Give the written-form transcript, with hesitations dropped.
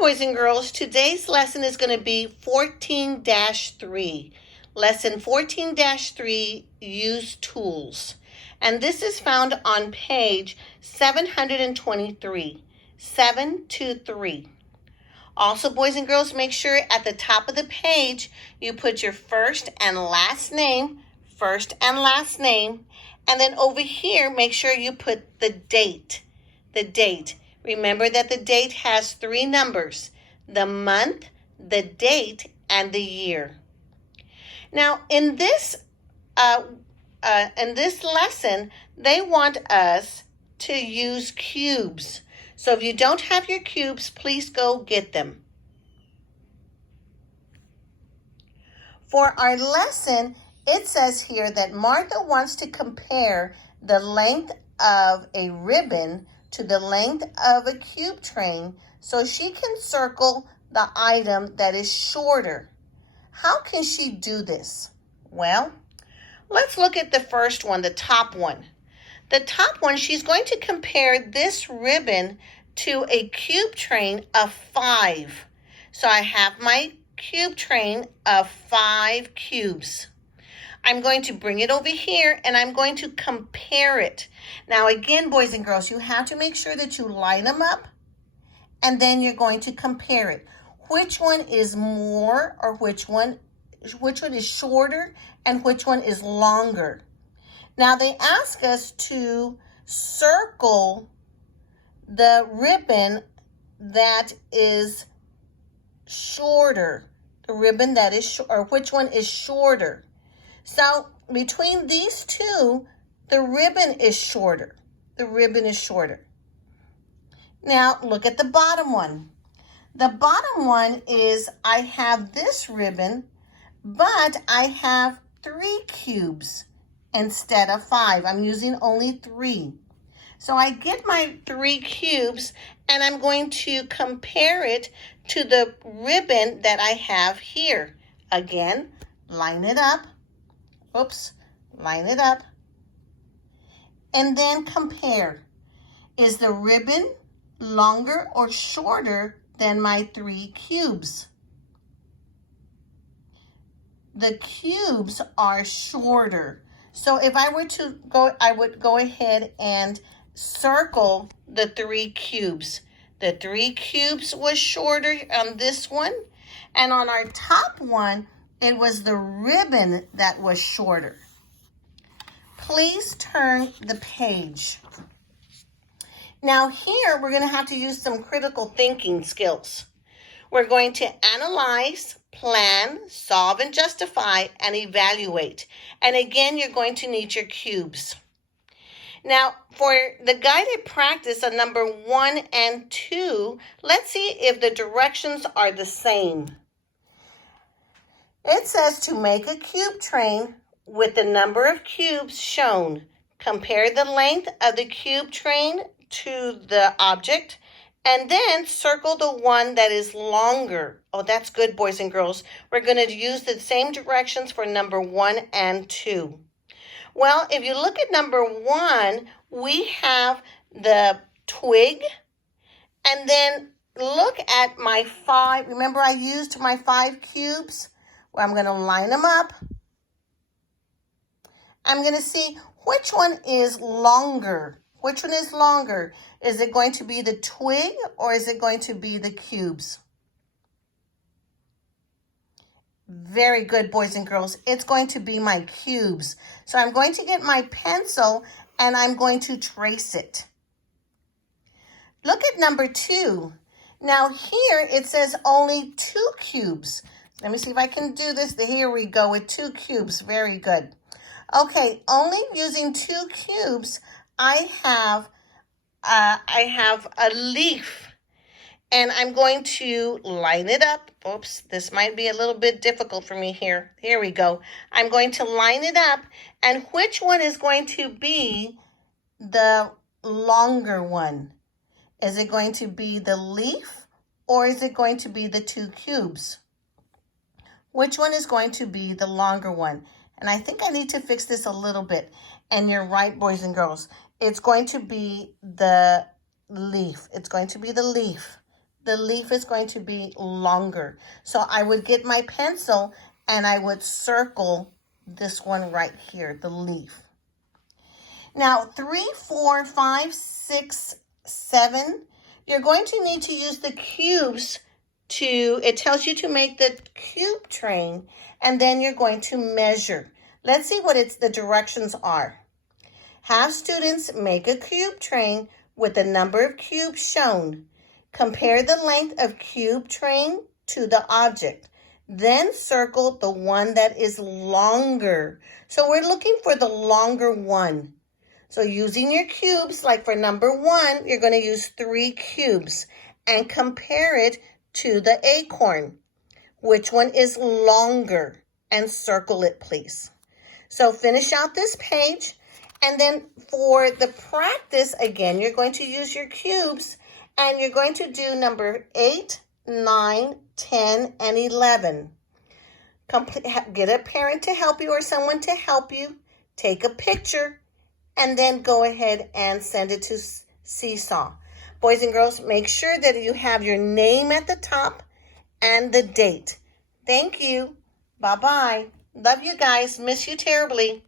boys and girls. Today's lesson is going to be 14-3. Lesson 14-3, use tools. And this is found on page 723, 723. Also, boys and girls, make sure at the top of the page you put your first and last name, and then over here, make sure you put the date, Remember that the date has 3 numbers: the month, the date, and the year. Now, in this lesson, they want us to use cubes. So if you don't have your cubes, please go get them. For our lesson, it says here that Martha wants to compare the length of a ribbon to the length of a cube train so she can circle the item that is shorter. How can she do this? Well, let's look at the first one, the top one. The top one, she's going to compare this ribbon to a cube train of 5. So I have my cube train of 5 cubes. I'm going to bring it over here and I'm going to compare it. Now again, boys and girls, you have to make sure that you line them up and then you're going to compare it. Which one is more, or which one is shorter, and which one is longer. Now they ask us to circle the ribbon that is shorter. The ribbon that is or which one is shorter. So between these two, the ribbon is shorter. Now look at the bottom one. The bottom one is I have this ribbon, but I have 3 cubes instead of 5. I'm using only 3. So I get my 3 cubes and I'm going to compare it to the ribbon that I have here. Again, line it up. Line it up. And then compare. Is the ribbon longer or shorter than my 3 cubes? The cubes are shorter. So if I were to go, I would go ahead and circle the 3 cubes. The 3 cubes was shorter on this one. And on our top one, it was the ribbon that was shorter. Please turn the page. Now here, we're going to have to use some critical thinking skills. We're going to analyze, plan, solve and justify, and evaluate. And again, you're going to need your cubes. Now, for the guided practice on number 1 and 2, let's see if the directions are the same. It says to make a cube train with the number of cubes shown. Compare the length of the cube train to the object, and then circle the one that is longer. Oh, that's good, boys and girls. We're going to use the same directions for number 1 and 2. Well, if you look at number 1, we have the twig, and then look at my 5. Remember I used my 5 cubes? Well, I'm going to line them up. I'm going to see which one is longer. Which one is longer? Is it going to be the twig or is it going to be the cubes? Very good, boys and girls. It's going to be my cubes. So I'm going to get my pencil and I'm going to trace it. Look at number 2. Now here it says only 2 cubes. Let me see if I can do this. Here we go with 2 cubes. Very good. Okay, only using 2 cubes, I have a leaf. And I'm going to line it up. Oops, this might be a little bit difficult for me here. Here we go. I'm going to line it up. And which one is going to be the longer one? Is it going to be the leaf or is it going to be the 2 cubes? Which one is going to be the longer one? And I think I need to fix this a little bit. And you're right, boys and girls. It's going to be the leaf. It's going to be the leaf. the leaf is going to be longer. So I would get my pencil and I would circle this one right here, the leaf. Now 3, 4, 5, 6, 7, you're going to need to use the cubes it tells you to make the cube train, and then you're going to measure. Let's see what the directions are. Have students make a cube train with the number of cubes shown. Compare the length of cube train to the object. Then circle the one that is longer. So we're looking for the longer one. So using your cubes, like for number 1, you're going to use 3 cubes and compare it to the acorn. Which one is longer? And circle it, please. So finish out this page. And then for the practice, again, you're going to use your cubes and you're going to do number 8, 9, 10, and 11. Get a parent to help you or someone to help you. Take a picture and then go ahead and send it to Seesaw. Boys and girls, make sure that you have your name at the top and the date. Thank you. Bye-bye. Love you guys. Miss you terribly.